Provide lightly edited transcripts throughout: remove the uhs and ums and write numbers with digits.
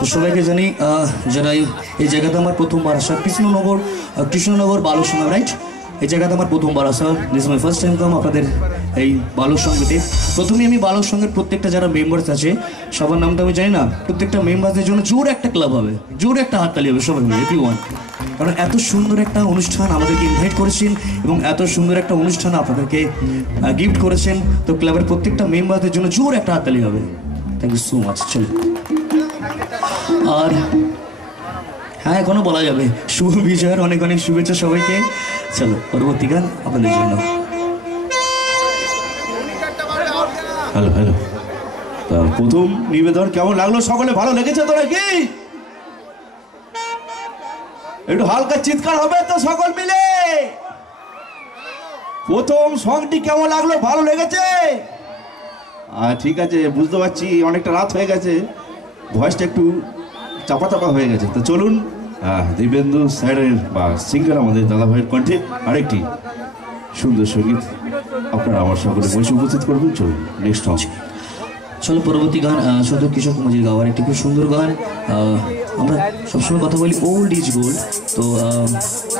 তো সবাইকে জানি যারা এই জায়গাতে আমার প্রথমবার আসা কৃষ্ণনগর বালক সংঘ, রাইট? এই জায়গাতে আমার প্রথমবার আসা, দিস মাই ফার্স্ট টাইম কাম আপনাদের এই বালক সংঘতে। প্রথমে আমি বালক সংঘের প্রত্যেকটা যারা মেম্বার্স আছে সবার নাম তো আমি জানি না, প্রত্যেকটা মেম্বারদের জন্য জোর একটা ক্লাব হবে, জোর একটা হাততালি হবে সবাই মিলে, এভরিওয়ান। কারণ এত সুন্দর একটা অনুষ্ঠান আমাদেরকে ইনভাইট করেছেন এবং এত সুন্দর একটা অনুষ্ঠান আপনাদেরকে গিফট করেছেন, তো ক্লাবের প্রত্যেকটা মেম্বারদের জন্য জোর একটা হাততালি হবে। Thank you so much. চলো, আর হ্যাঁ এখনো বলা যাবে শুভ বিজয়ের অনেক অনেক শুভেচ্ছা সবাইকে। চলো পরবর্তী গান আপনাদের জন্য। হ্যালো হ্যালো, তা প্রথম নিবেদন কেমন লাগলো? সকলে ভালো লেগেছে তো নাকি? একটু হালকা চিৎকার হবে তো সকল মিলে। প্রথম সংটি কেমন লাগলো? ভালো লেগেছে? ঠিক আছে, বুঝতে পারছি অনেকটা রাত হয়ে গেছে, ভয়েসটা একটু চাপা চাপা হয়ে গেছে। তো চলুন দিবেন্দু স্যারের বা সিঙ্গার আমাদের দাদাভাইয়ের কণ্ঠে আরেকটি সুন্দর সঙ্গীত আপনারা আমার সকলে বসে উপস্থিত করবেন। চলুন নেক্সট সং। চলো পরবর্তী গান শুধু কিশোর কুমারজির গাওয়ার একটি খুব সুন্দর গান। আমরা সবসময় কথা বলি ওল্ড ইজ গোল্ড, তো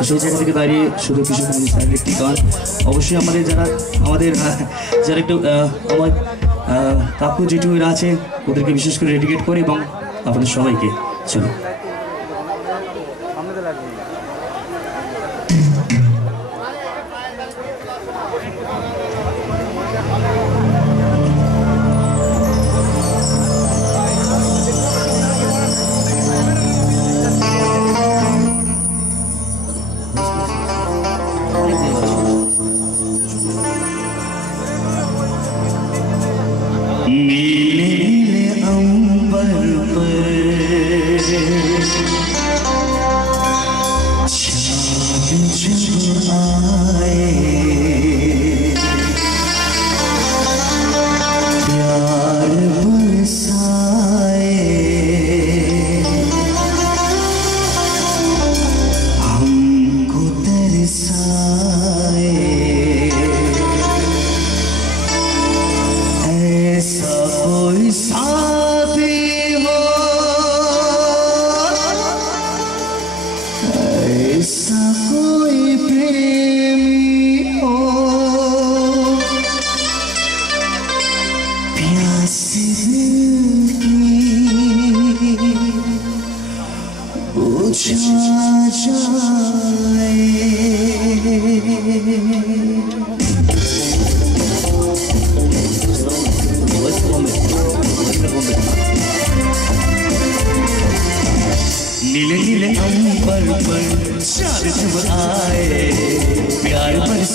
সেই জায়গা থেকে দাঁড়িয়ে শুধু কিশোর কুমারজি স্যারের একটি গান। অবশ্যই আমাদের যারা একটু আমার কাকু জেঠুরা আছে ওদেরকে বিশেষ করে ডেডিকেট করে এবং আপনাদের সবাইকে। চলো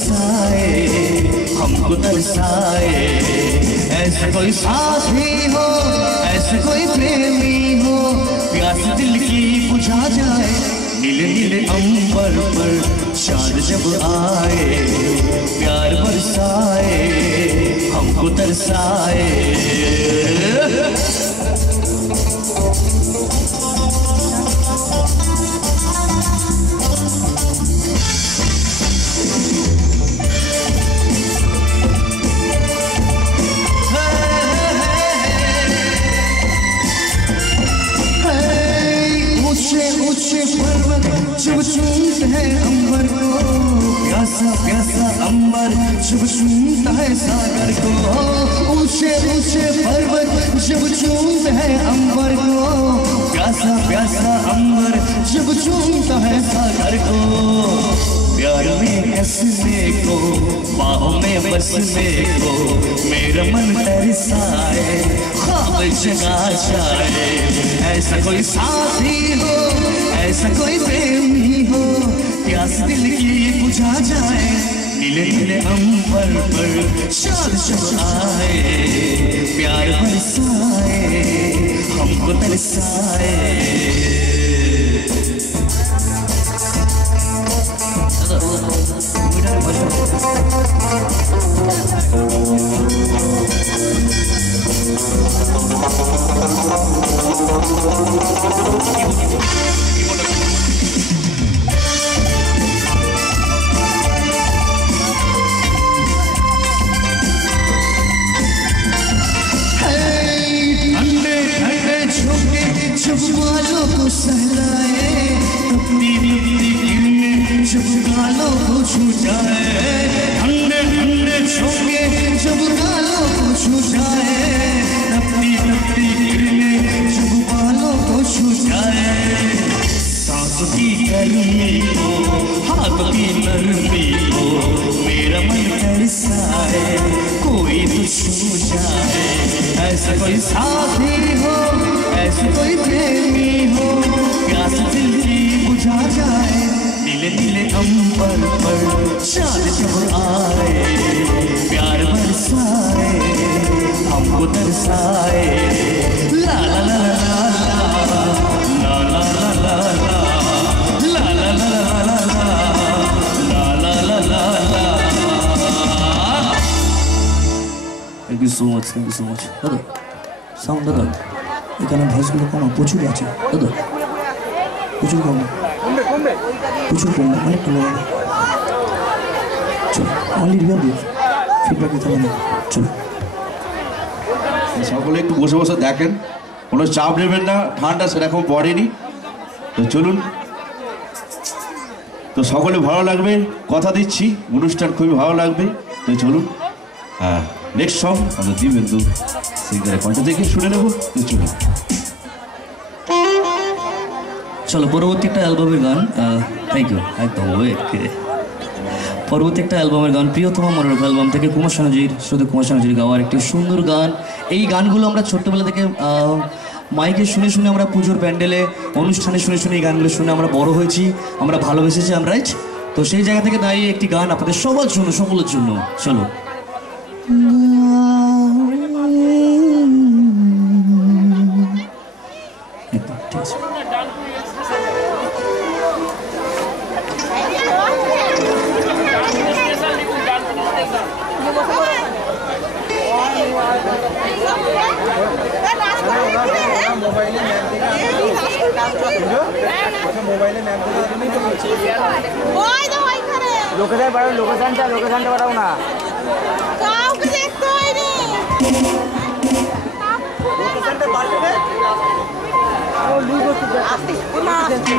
बरसाए, हमको तरसाए। ऐसा कोई साथी हो, ऐसा कोई प्रेमी हो, प्यास दिल की बुझा जाए। नीले नीले अंबर पर चांद जब आए, प्यार बरसाए, हमको तरसाए। ऊंचे पर्वत जब चूमते हैं अंबर को, प्यासा प्यासा अंबर जब चूमता है सागर को। ऊंचे ऊंचे पर्वत जब चूमते हैं अंबर को, प्यासा प्यासा अंबर जब चूमता है सागर को। प्यार में हंसने को, बाहों में बसने को, मेरा मन तरसाए, ख्वाब जगा जाए। ऐसा कोई साथी हो, ऐसा कोई प्रेमी हो, प्यास दिल की बुझा जाए। नीले नीले अंबर पर चांद जब आए, प्यार बरसाए, हमको तरसाए। जब बालों को सहलाए, अपनी किरणें जब गालों को छू जाए। ठंडे ठंडे झोंके जब गालों को छू जाए, अपनी किरणें जब बालों को छू जाए। सांसों की गर्मी को, हाथों की नरमी को, मेरा मन तरसाए, कोई तो छू जाए। ऐसा कोई साथी हो, ऐसा कोई प्रेमी हो, प्यास दिल की बुझा जाए। नीले नीले अंबर पर चांद जब आए, प्यार बरसाए, हमको तरसाए। ला ला ला ला ला ला ला ला ला ला ला ला ला ला ला ला। Thank you so much, thank you so much. দাদা সাউন্ড দাদা, এখানে ভয়েসগুলো কম প্রচুর আছে দাদা, প্রচুর কম, প্রচুর কম, অনেক কম। চলো অনলি রিভার দিয়ে ফিডব্যাক দিতে হবে না। চলো সকলে একটু বসে বসে দেখেন, কোনো চাপ নেবেন না, ঠান্ডা সেরকম পড়েনি। তো চলুন, তো সকলে ভালো লাগবে, কথা দিচ্ছি অনুষ্ঠান খুবই ভালো লাগবে। তো চলুন, হ্যাঁ নেক্সট সং আমরা দিবেন্দু সিঙ্গারের কণ্ঠ থেকে শুনে নেব। তো চলুন, চলো পরবর্তী একটা অ্যালবামের গান। থ্যাংক ইউ, একদম ওকে। পরবর্তী একটা অ্যালবামের গান প্রিয়তমা মনোরূপ অ্যালবাম থেকে কুমার শানুজির, শুধু কুমার শানুজির গাওয়ার একটি সুন্দর গান। এই গানগুলো আমরা ছোট্টবেলা থেকে মাইকে শুনে শুনে, আমরা পুজোর প্যান্ডেলে অনুষ্ঠানে শুনে শুনে এই গানগুলো শুনে আমরা বড় হয়েছি, আমরা ভালোবেসেছি, আমরা রাইট। তো সেই জায়গা থেকে দাঁড়িয়ে একটি গান আপনাদের সবার জন্য, সকলের জন্য। চলো একদম ঠিক আছে। লোকেশন বাড়াও, লোকেশনটা বাড়াও না। কাউকে দেখতে হয়নি। লোকেশনটা বাড়াবে। ও লুজ হচ্ছে। আস্তে আস্তে।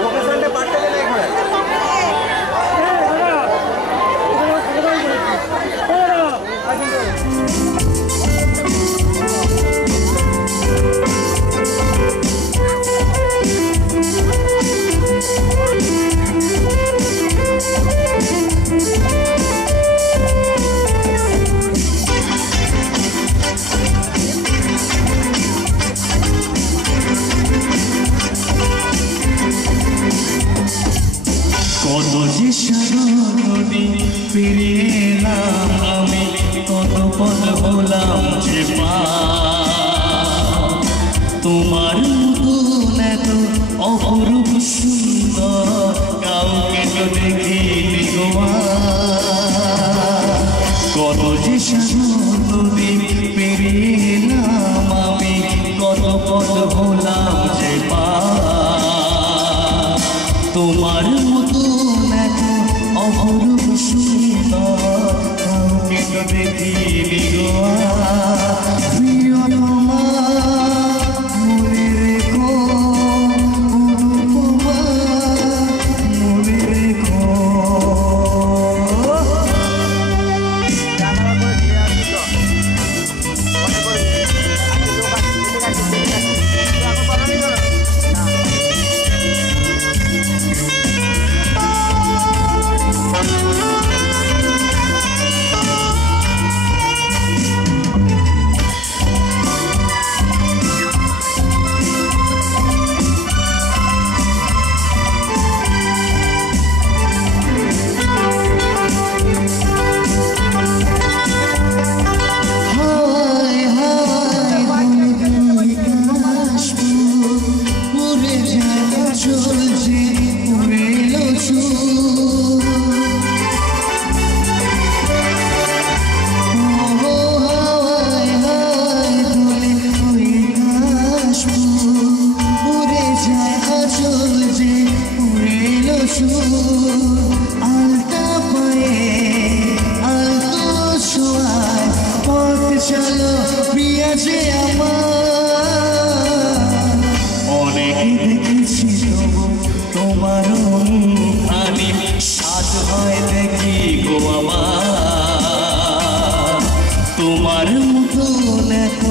লোকেশনটা বাড়তে গেলে এখানে। কত যে সাগরণী পেরিয়ে এলাম আমি, কত পথ হলাম যে পার। তোমার মতন এত অপরূপ সুন্দর কাউকে তো দেখিনি গো আর। কত যে সাগরণী পেরিয়ে এলাম আমি, কত পথ হলাম যে পার। তোমার মতন এত অপরূপ সুন্দর কাউকে তো দেখিনি গো আর। প্রিয়তমা মনে রেখো, অনুপমা মনে রেখো। আলতা পায়ে আলতো ছোঁয়ায় পথ চলো প্রিয়া যে আমার। অনেক দেখেছি তবু তোমার মুখানি, সাজ হয় দেখি গো আমার। তোমার মতন এত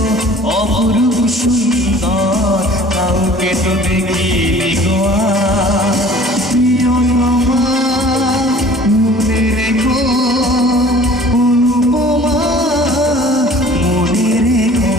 অপরূপ সুন্দর কাউকে তো দেখিনি গো আর। প্রিয়তমা মনে রেখো, অনুপমা মনে রেখো।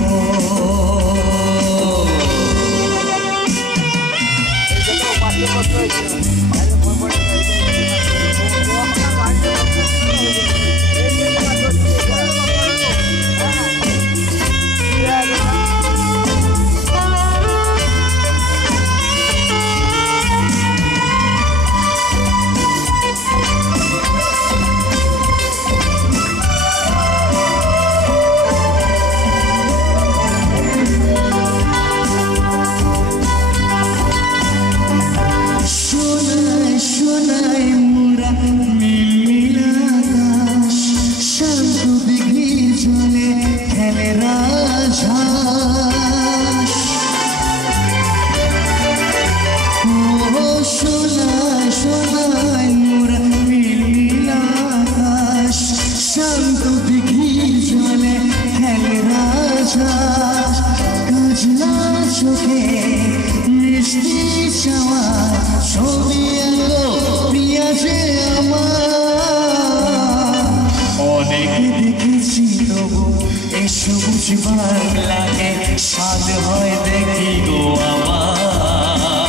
সবুজ বাংলাকে স্বাদ হয় দেখি গো আমার।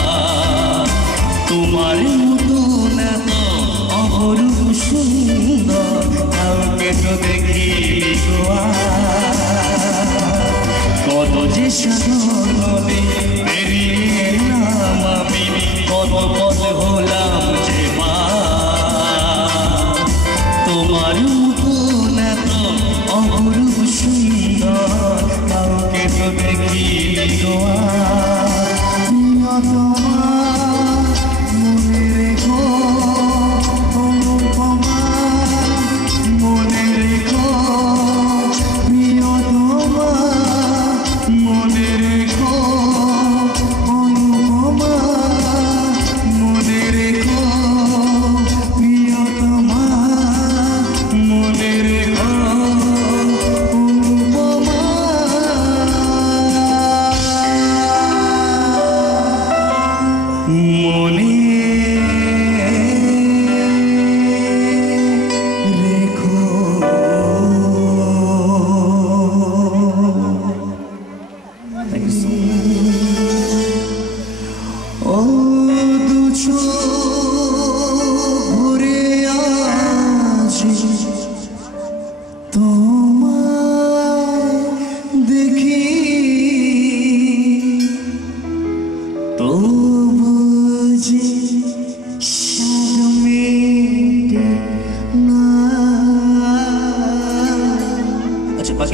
তোমার মতন এত অপরূপ সুন্দর কাউকে তো দেখিনি গো আর। কত যে সাগরণী পেরিয়ে এলাম আমি, কত পথ হলাম যে পার। তোমার মতন এত অপরূপ সুন্দর কাউকে তো দেখিনি গো আর। প্রিয়তমা মনে রেখো, অনুপমা মনে রেখো। প্রিয়তমা মনে রেখো,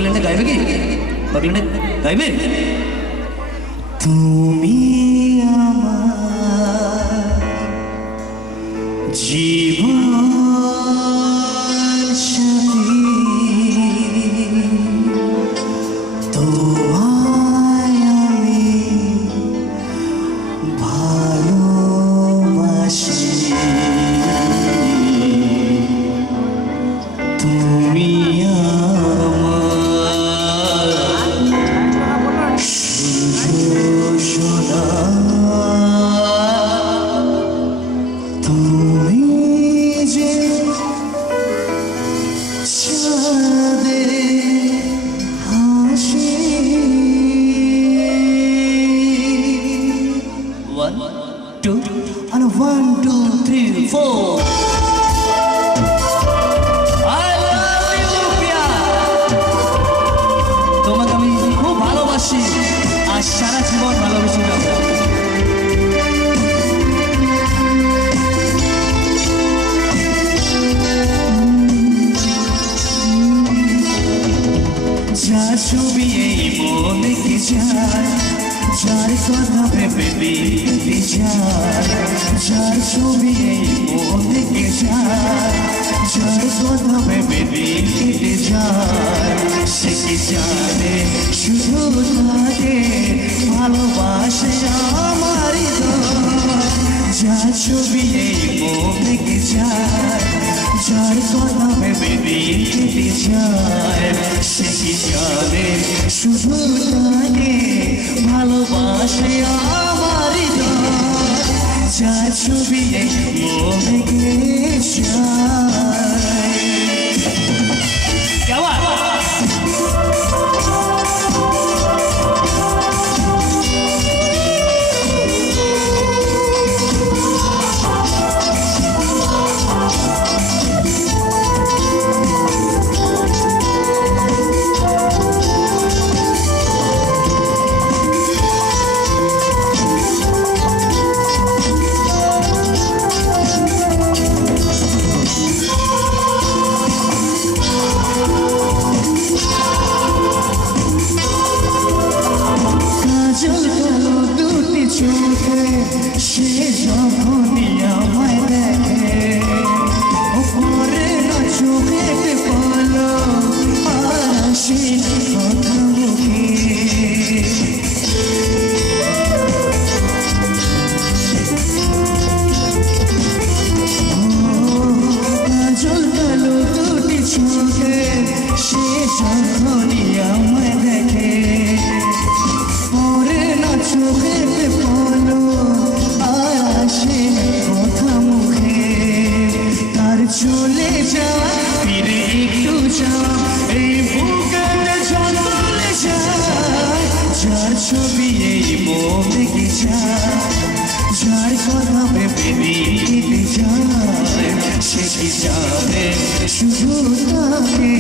লাইনটা গাইবে কি? বাকি লাইনটা গাইবে? তুমি আমার জীবন সাথী, তোমায় আমি ভালোবাসি। তুমি আমার সুজনা, তুমি যে চাঁদের হাসি। 1 2 and 1 2 3 4 I love you প্রিয়া, তোমাকে আমি খুব ভালোবাসি আর সারা জীবন ভালোবেসে যাবো। যার ছবি এই মনে কি যায়, যার কথা ভেবে দিতে যায়, যার ছবি এই মনে কি যায়, যার কথা ভেবে দিতে যায়, সে কি জানে শুধু তাকে ভালোবাসে আমার হৃদয়। যার ছবি এই মনে কি যায়, যার কথা ভেবে দিতে যায়, সে কি জানে শুধু তাকে ভালোবাসে আমার হৃদয়। যার ছবি এই মনে কি যায়। চোখে সে যখনই আমায় দেখে, ওপরে না চোখেতে বলো আর আসে কথা মুখে। কাজল কালো দুটি চোখে সে যখনই আমায় দেখে, ওরে না চোখেতে বলো আর আসে কথা মুখে। তার চলে যাওয়া ফিরে একটু যাওয়া এই বুকেতে চলে যায়। যার ছবি এই মনে কি যায়, যার কথা ভেবে দিতে যায়, সে কি জানে শুধু তাকে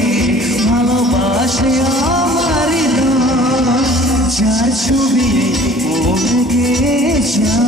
ভালোবাসে আমার হৃদয়। যার ছবি মনে গিয়ে যায়।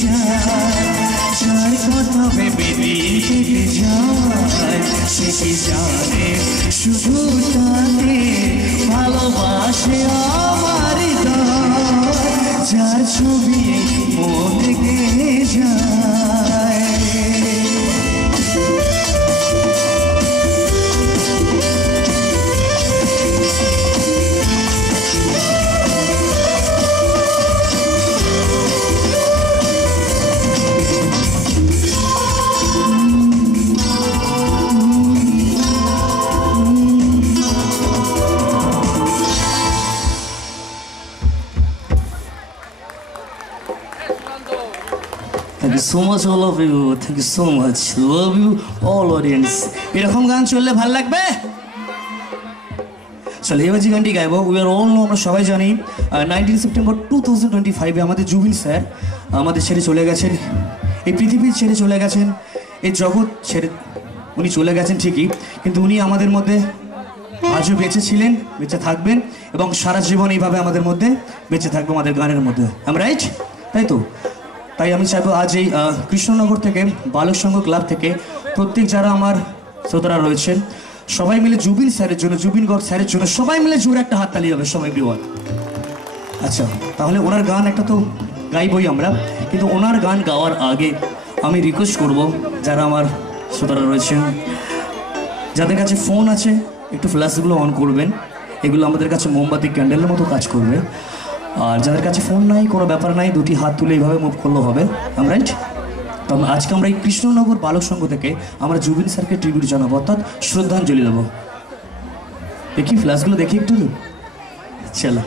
যায়, যার কথা ভেবে দিন কেটে যায়, সে কি জানে শুধু তাকে ভালোবাসে আমার হৃদয়, যার ছবি মন থেকে যায়। Thank you so much all of you. Thank you so much. Love you all audience. এরকম গান চললে ভালো লাগবে? চলো এবার যে গানটি গাইবো, উই আর অল নো, আমরা সবাই জানি 19 সেপ্টেম্বর 2025 আমাদের জুবিন স্যার আমাদের ছেড়ে চলে গেছেন, এই পৃথিবীর ছেড়ে চলে গেছেন, এই জগৎ ছেড়ে উনি চলে গেছেন ঠিকই, কিন্তু উনি আমাদের মধ্যে আজও বেঁচে ছিলেন, বেঁচে থাকবেন এবং সারা জীবন এইভাবে আমাদের মধ্যে বেঁচে থাকবে, আমাদের গানের মধ্যে। আমি রাইট? তাই তো? তাই আমি চাইবো আজ এই কৃষ্ণনগর থেকে, বালক সংঘ ক্লাব থেকে প্রত্যেক যারা আমার শ্রোতারা রয়েছেন সবাই মিলে জুবিন স্যারের জন্য, জুবিন গড় স্যারের জন্য সবাই মিলে জোরে একটা হাততালি হবে সবাই বিওয়ান। আচ্ছা, তাহলে ওনার গান একটা তো গাইবই আমরা, কিন্তু ওনার গান গাওয়ার আগে আমি রিকোয়েস্ট করব যারা আমার শ্রোতারা রয়েছেন, যাদের কাছে ফোন আছে একটু ফ্ল্যাশগুলো অন করবেন, এগুলো আমাদের কাছে মোমবাতি ক্যান্ডেলের মতো কাজ করবে। আর যাদের কাছে ফোন নাই কোনো ব্যাপার নাই, দুটি হাত তুলে এইভাবে মুভ করলেও হবে। রাইট? তো আজকে আমরা এই কৃষ্ণনগর বালক সংঘ থেকে আমরা জুবিন স্যারকে ট্রিবিউট জানাবো, অর্থাৎ শ্রদ্ধাঞ্জলি দেবো। দেখি ফ্ল্যাশগুলো দেখি একটু, চলো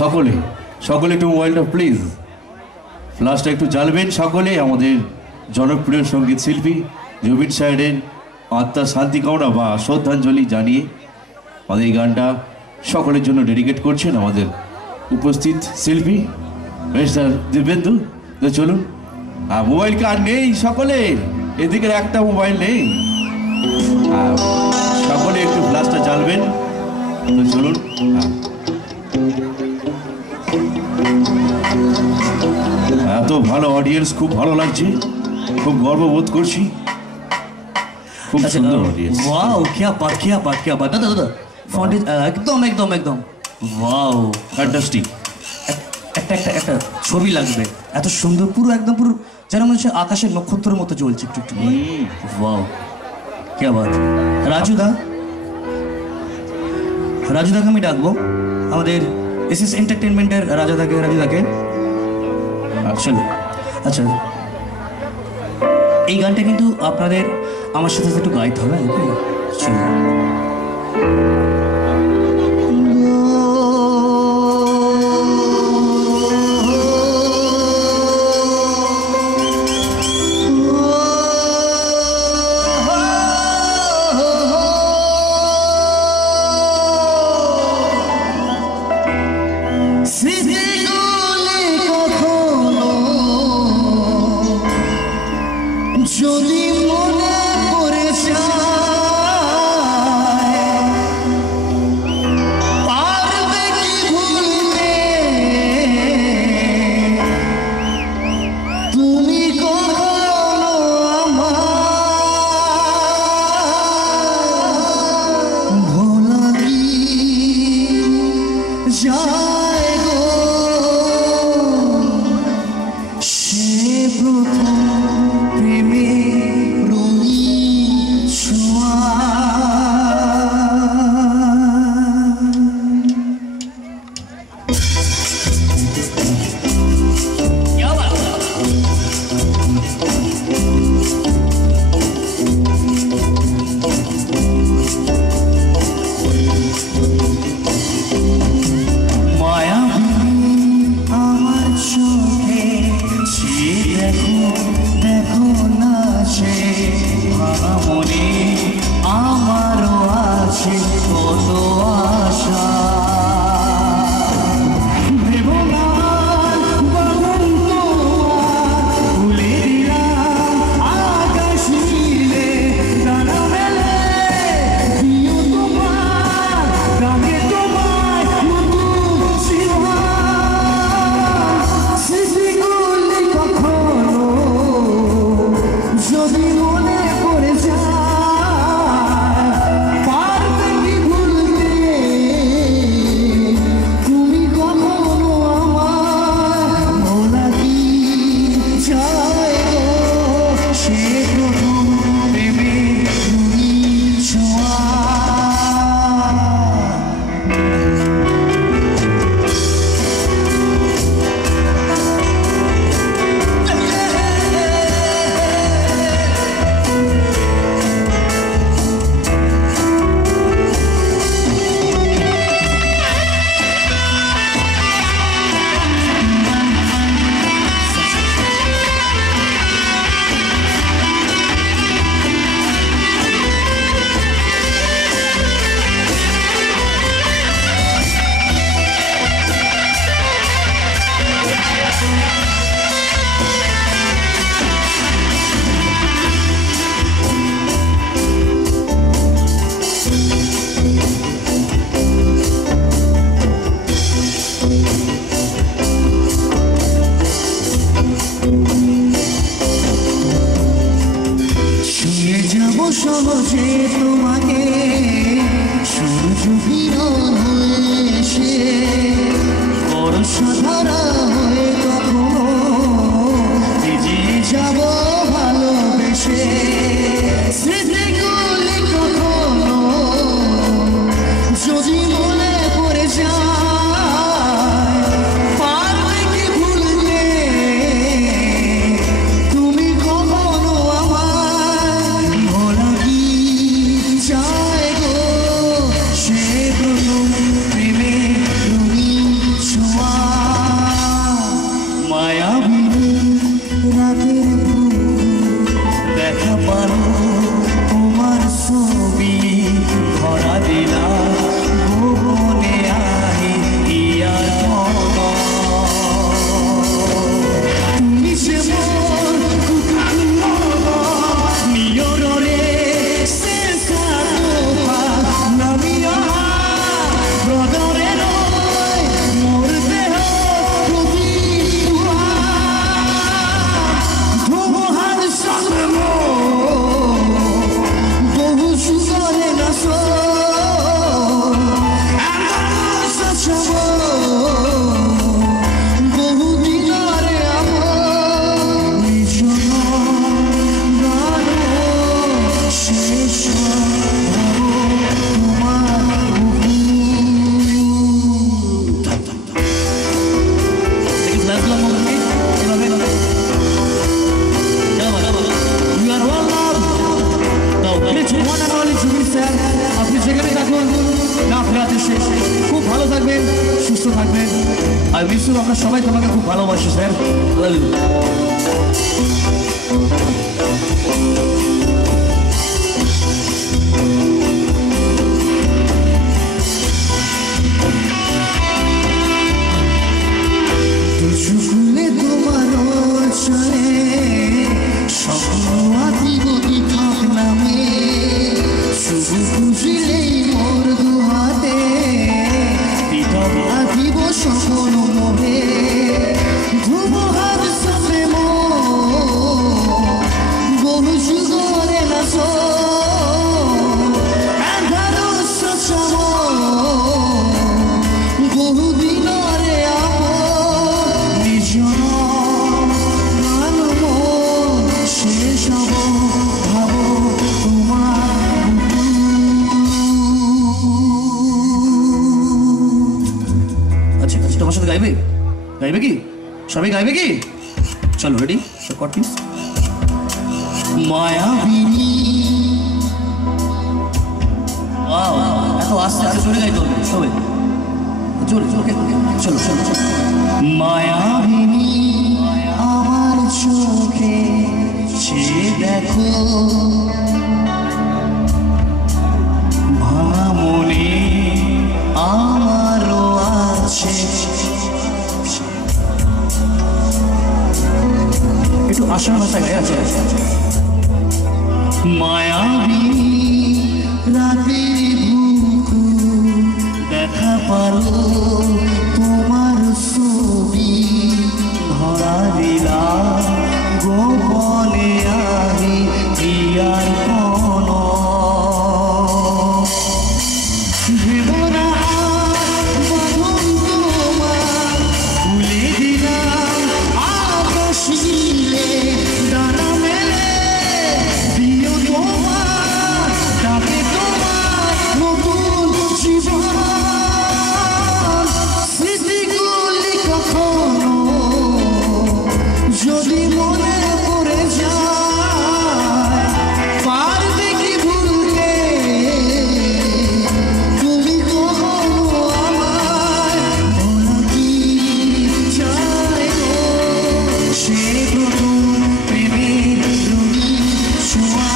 সকলে সকলে একটু মোবাইলটা প্লিজ ফ্ল্যাশটা একটু জ্বালবেন সকলে। আমাদের জনপ্রিয় সঙ্গীত শিল্পী জুবিন স্যারের আত্মার শান্তি কামনা বা শ্রদ্ধাঞ্জলি জানিয়ে আমাদের এই গানটা সকলের জন্য ডেডিকেট করছেন আমাদের উপস্থিত শিল্পী মিস্টার দিব্যেন্দু। তো চলুন, মোবাইল কার্ড নেই সকলের, এদিকে একটা মোবাইল নেই, সকলে একটু ফ্ল্যাশটা জ্বালবেন। তো চলুন, এত ভালো অডিয়েন্স, খুব ভালো লাগছে, খুব গর্ববোধ করছি, খুব সুন্দর অডিয়েন্স। ওয়াও, क्या बात, क्या बात, क्या बात। দাদা দাদা ফন্ট একদম একদম একদম ওয়াও, ফ্যান্টাস্টিক। একটা ছবি লাগবে, এত সুন্দর, পুরো একদম পুরো যেন মনে হচ্ছে আকাশের নক্ষত্রের মতো জ্বলছে একটু একটু। ওয়াও, क्या बात। রাজুদাকে আমি ডাকবো, আমাদের এসএস এন্টারটেনমেন্টের রাজুদাকে। চলো, আচ্ছা এই গানটা কিন্তু আপনাদের আমার সাথে একটু গাইতে হবে। চলো যদি মনে পড়ে যায় আর বিশু আমরা সবাই তোমাকে খুব ভালোবাসি স্যার। Love you. চুলে তোমার চলে স্বপ্ন আদিগতি থাক নামে শুধু খুঁজিলেই মোর দুহাতে আদিব সকল মোহে ধুমহার সাথে বহু যুগরে নাচ আধারো সচম বহু দিনরে আচ্ছা আচ্ছা তোমার সাথে গাইবে? গাইবে কি? সবাই গাইবে কি? চলো রেডি কর প্লিজ। মায়াবিনী ওয়াও এত আস্তে আস্তে জোরে গাইতে হবে সবাই জোরে জোরে চলো চলো চলো। মায়াবিনী আমার চোখে চেয়ে দেখো ভাঙা মনে আমারও আছে। একটু আসার ভাষায় গায়ে আছে। মায়াবিনী রাতের বুকু দেখা পালো তোমার ছবি ধরা দিলা গোপনে আহি ইয়ার কোন ভেবনা বাঁধন তোমার খুলে দিলাম আকাশিলে ডানা মেলে দিও তোমার ডাকে তোমার নতুন জীবন স্মৃতিগুলি কখনো যদি মনে পড়ে যায় পারবে কি ভুলতে তুমি কখনো আমায় বলা কি চাই গো সে প্রথম প্রেমের রঙিন ছোঁয়া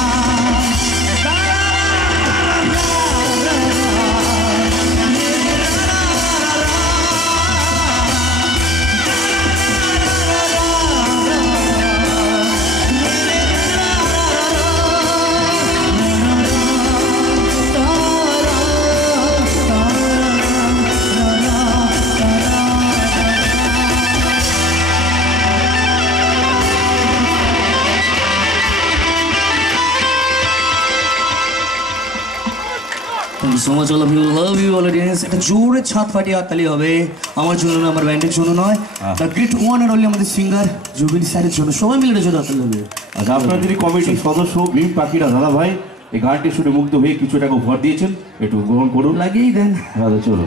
Thank you so much, all of you. Love you, all audience. একটা জোরে ছাদ ফাটিয়ে হাততালি হবে আমার জন্য না, আমার ব্যান্ডের জন্য নয়, দ্য গ্রেট ওয়ান আর অনলি আমাদের সিঙ্গার জুবিন স্যারের জন্য। সবাই মিলে এটা জোরে হাততালি হবে। আচ্ছা আপনার যিনি কমিটির সদস্য ভীম পাখিরা দাদা ভাই এই গানটি শুনে মুগ্ধ হয়ে কিছু টাকা উপহার দিয়েছেন, একটু গ্রহণ করুন। লাগিয়েই দেন। দাদা চলো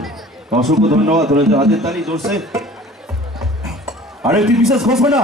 অসংখ্য ধন্যবাদ। ধরে হাতের তালি জোরছে। আরে তুই বিশ্বাস করবে না